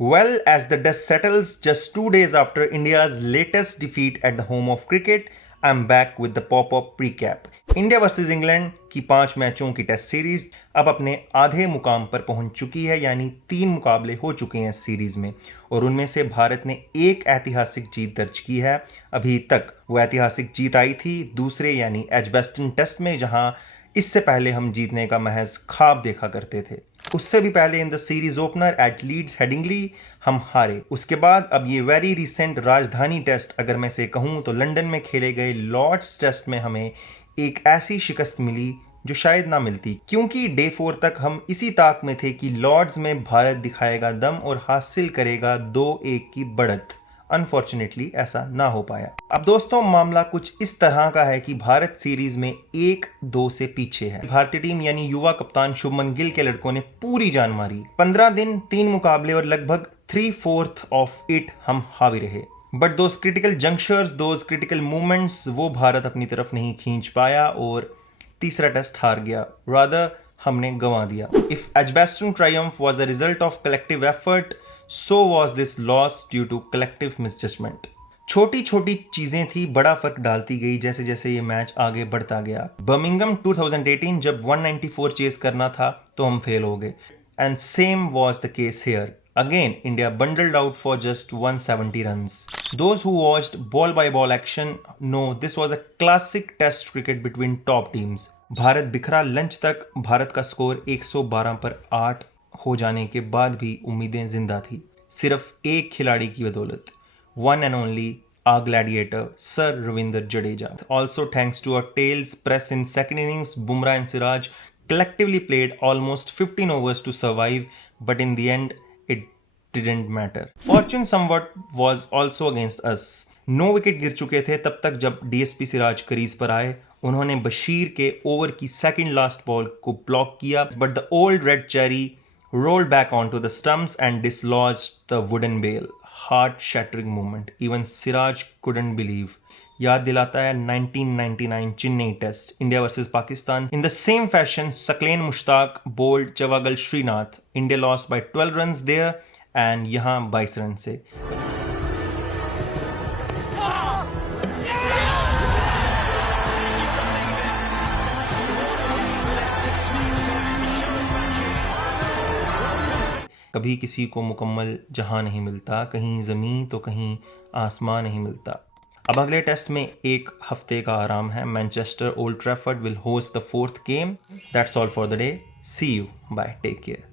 Well, as the dust settles just 2 days after India's latest defeat at the home of cricket, I'm back with the pop-up recap. India versus England की 5 मैचों की test series अब अपने आधे मुकाम पर पहुंच चुकी है, यानी 3 मुकाबले हो चुके हैं इस सीरीज में, और उनमें से भारत ने एक ऐतिहासिक जीत दर्ज की है। अभी तक वो ऐतिहासिक जीत आई थी दूसरे यानी एजबेस्टन टेस्ट में, जहां इससे पहले हम जीतने का महज ख्वाब देखा करते थे। उससे भी पहले in the series opener at Leeds Headingley हम हारे। उसके बाद अब ये वेरी रिसेंट राजधानी टेस्ट अगर मैं से कहूँ तो लंदन में खेले गए लॉर्ड्स टेस्ट में हमें एक ऐसी शिकस्त मिली जो शायद ना मिलती, क्योंकि डे 4 तक हम इसी ताक में थे कि लॉर्ड्स में भारत दिखाएगा दम और हासिल करेगा 2-1 की बढ़त। अनफॉर्चुनेटली ऐसा ना हो पाया। अब दोस्तों मामला कुछ इस तरह का है कि भारत सीरीज में 1-2 से पीछे है। भारतीय टीम यानी युवा कप्तान शुभमन गिल के लड़कों ने पूरी जान मारी। 15 दिन 3 मुकाबले और लगभग 3/4 ऑफ इट हम हावी रहे। But those critical junctures, those critical movements, वो भारत अपनी तरफ नहीं खींच पाया और तीसरा टेस्ट हार गया। रादर हमने गंवा दिया। If Edgbaston triumph was a result of collective effort, so was this loss due to collective misjudgement. छोटी छोटी चीजें थी, बड़ा फर्क डालती गई जैसे जैसे ये मैच आगे बढ़ता गया। बर्मिंघम 2018 जब 194 चेस करना था तो हम फेल हो गए, and same was the case here. Again, India bundled out for just 170 runs. Those who watched ball by ball action know this was a classic test cricket between top teams. Bharat बिखरा lunch तक। भारत का score 112 पर 8 हो जाने के बाद भी उम्मीदें जिंदा थी, सिर्फ एक खिलाड़ी की बदौलत, one and only our gladiator Sir Ravindra Jadeja. Also thanks to our tails press in second innings, Bumrah and Siraj collectively played almost 15 overs to survive, but in the end it didn't matter. Fortune somewhat was also against us. 9 wicket गिर चुके थे तब तक जब DSP Siraj crease पर आए। उन्होंने बशीर के ओवर की सेकंड लास्ट बॉल को ब्लॉक किया, but the old red cherry rolled back onto the stumps and dislodged the wooden bale. Heart-shattering moment. Even Siraj couldn't believe. याद दिलाता है 1999 Chennai test, India versus Pakistan. In the same fashion Saqlain Mushtaq bowled Javagal Srinath. India lost by 12 runs there and यहाँ 22 run से। कभी किसी को मुकम्मल जहां नहीं मिलता, कहीं ज़मीं तो कहीं आसमां नहीं मिलता। अब अगले टेस्ट में एक हफ्ते का आराम है। Manchester Old Trafford will host the 4th game. That's all for the day. See you, bye, take care.